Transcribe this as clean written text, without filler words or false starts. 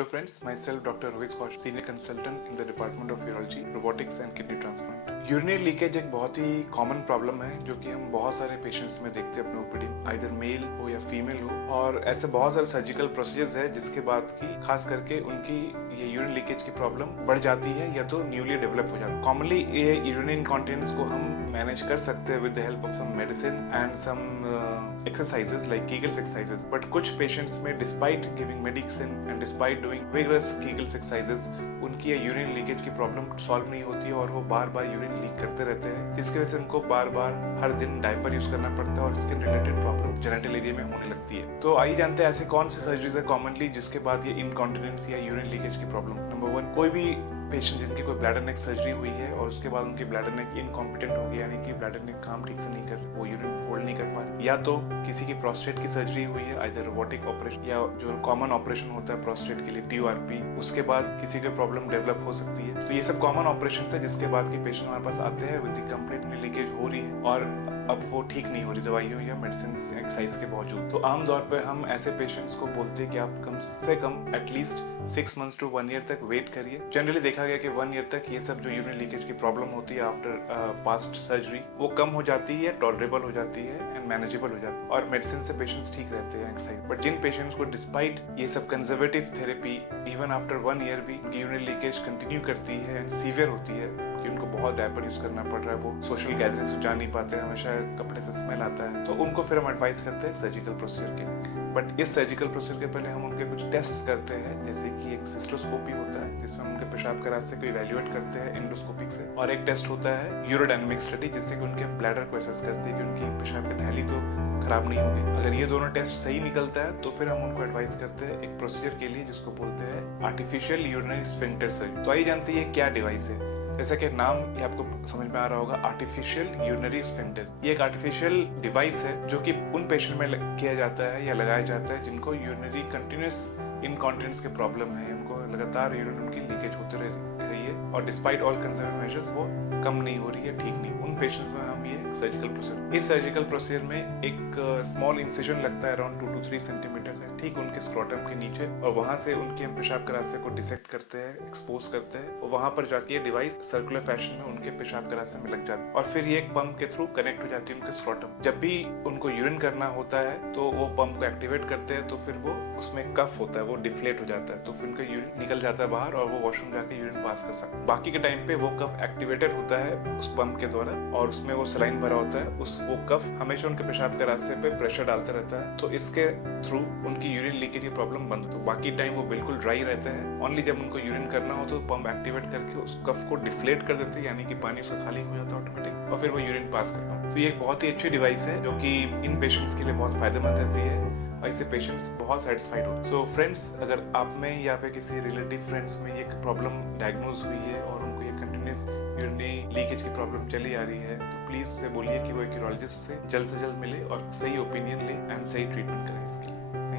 Hello friends, myself Dr. Rohit Kaush, Senior Consultant in the Department of Urology, Robotics and Kidney Transplant. Urinary leakage एक बहुत ही common problem है जो कि हम बहुत सारे पेशेंट्स में देखते हैं अपने ओपीडी, आइदर मेल हो या फीमेल हो, और ऐसे बहुत सारे सर्जिकल प्रोसीजर्स है जिसके बाद की खास करके उनकी ये यूरिन लीकेज की प्रॉब्लम बढ़ जाती है या तो न्यूली डेवलप हो जाती है। कॉमनली ये यूरिन इनकॉन्टिनेंस को हम मैनेज कर सकते हैं with the help of some medicine and some exercises like Kegels exercises, but कुछ पेशेंट्स में despite giving medicine and despite doing vigorous Kegels exercises उनकी यूरिन लीकेज की प्रॉब्लम सॉल्व नहीं होती है और वो बार बार यूरिन लीक करते रहते हैं, जिसकी वजह से उनको बार बार हर दिन डायपर यूज करना पड़ता है और skin related problem genital area में होने लगती है। तो आइए जानते हैं ऐसे कौन सी सर्जरीज है कॉमनली जिसके बाद ये इनकॉन्टिनेंस या यूरिन लीकेज की प्रॉब्लम। नंबर 1, कोई भी पेशेंट जिनकी कोई ब्लैडर नेक सर्जरी हुई है और उसके बाद उनकी ब्लैडर नेक इनकॉम्पिटेंट हो गया, यानी कि ब्लैडर नेक काम ठीक से नहीं कर, वो यूरिन होल्ड नहीं कर पा रही, या तो किसी की प्रोस्टेट की सर्जरी हुई है, आइदर रोबोटिक ऑपरेशन या जो कॉमन ऑपरेशन होता है प्रोस्टेट के लिए TURP, उसके बाद किसी को प्रॉब्लम डेवलप हो सकती है। तो ये सब कॉमन ऑपरेशन है जिसके बाद के पेशेंट हमारे पास आते हैं विद द कंप्लीट लीकेज हो रही है और अब वो ठीक नहीं हो रही दवाइयों या मेडिसिन एक्सरसाइज के बावजूद। तो आमतौर पर हम ऐसे पेशेंट्स को बोलते हैं कि आप कम से कम एटलीस्ट 6 months to 1 year तक वेट करिए। जनरली देखा गया कि 1 year तक ये सब जो यूरिन लीकेज की प्रॉब्लम होती है आफ्टर पास्ट सर्जरी वो कम हो जाती है, टॉलरेबल हो जाती है एंड मैनेजेबल हो जाती है और मेडिसिन से पेशेंट्स ठीक रहते हैं एक्सरसाइज। बट जिन पेशेंट्स को डिस्पाइट ये सब conservative therapy even after 1 year भी यूरिन लीकेज कंटिन्यू करती है एंड सीवियर होती है कि उनको बहुत डायपर यूज करना पड़ रहा है, वो सोशल गैदरिंग्स जा नहीं पाते हैं, हमेशा कपड़े से स्मेल आता है, तो उनको फिर हम एडवाइस करते हैं सर्जिकल प्रोसीजर के लिए। बट इस सर्जिकल प्रोसीजर के पहले हम उनके कुछ टेस्ट करते हैं, जैसे कि एक सिस्टोस्कोपी होता है जिसमें हम उनके पेशाब के रास्ते को इवैल्यूएट करते हैं एंडोस्कोपिक से, और एक टेस्ट होता है यूरोडायनामिक स्टडी जिससे कि उनके ब्लैडर को एसेस करते हैं कि उनकी पेशाब की थैली तो खराब नहीं होगी। अगर ये दोनों टेस्ट सही निकलता है तो फिर हम उनको एडवाइस करते हैं एक प्रोसीजर के लिए जिसको बोलते हैं आर्टिफिशियल यूरिनरी स्फिंक्टर सर्जरी। तो आइए जानते हैं ये क्या डिवाइस है। जैसा कि नाम ये आपको समझ में आ रहा होगा, आर्टिफिशियल यूरिनरी स्फिंक्टर, ये एक आर्टिफिशियल डिवाइस है जो कि उन पेशेंट में किया जाता है या लगाया जाता है जिनको यूरिनरी कंटिन्यूअस इनकॉन्टिनेंस के प्रॉब्लम है, उनको लगातार यूरिन उनकी लीकेज होते रही है और डिस्पाइट ऑल कंजर्वेटिव मेजर्स वो कम नहीं हो रही है, ठीक नहीं, उन पेशेंट्स में हम ये सर्जिकल प्रोसीजर, इस सर्जिकल प्रोसीजर में एक स्मॉल इंसिजन लगता है अराउंड 2 to 3 सेंटीमीटर है, ठीक उनके स्क्रोटम के नीचे, और वहां से उनके हम पेशाब के रास्ते को डिसेक्ट करते हैं, एक्सपोज करते हैं, और वहां पर जाके ये डिवाइस सर्कुलर फैशन में उनके पेशाब के रास्ते में लग जाती है और फिर ये एक पंप के थ्रू कनेक्ट हो जाती है उनके स्क्रोटम। जब भी उनको यूरिन करना होता है तो वो पंप को एक्टिवेट करते हैं, तो फिर वो उसमें कफ होता है, वो डिफ्लेट हो जाता है, तो फिर उनका यूरिन निकल जाता है बाहर और वो वॉशरूम जाके यूरिन पास कर सकते हैं। बाकी के टाइम पे वो कफ एक्टिवेटेड होता है उस पंप के द्वारा और उसमें वो सलाइन भरा होता है, वो कफ हमेशा उनके पेशाब के रास्ते पे प्रेशर डालता रहता है, तो इसके थ्रू उनकी यूरिन लीकेज की प्रॉब्लम बंद होती है। बाकी टाइम वो बिल्कुल ड्राई रहता है, ओनली जब उनको यूरिन करना हो तो पंप एक्टिवेट करके उस कफ को डिफ्लेट कर देते हैं, यानी कि पानी उसका खाली हो जाता है ऑटोमेटिक और फिर वो यूरिन पास कर पाते हैं। तो ये एक बहुत ही अच्छी डिवाइस है जो कि इन पेशेंट्स के लिए बहुत फायदेमंद रहती है और इससे पेशेंट्स बहुत सेटिस्फाइड होते हैं। सो फ्रेंड्स, अगर आप में या फिर किसी रिलेटिव फ्रेंड्स में ये प्रॉब्लम डायग्नोज हुई है और उनको ये कंटिन्यूअस यूरिनरी लीकेज की प्रॉब्लम चली आ रही है तो प्लीज उसे बोलिए कि वो एक यूरोलॉजिस्ट से जल्द मिले और सही ओपिनियन ले एंड सही ट्रीटमेंट करें इसके लिए।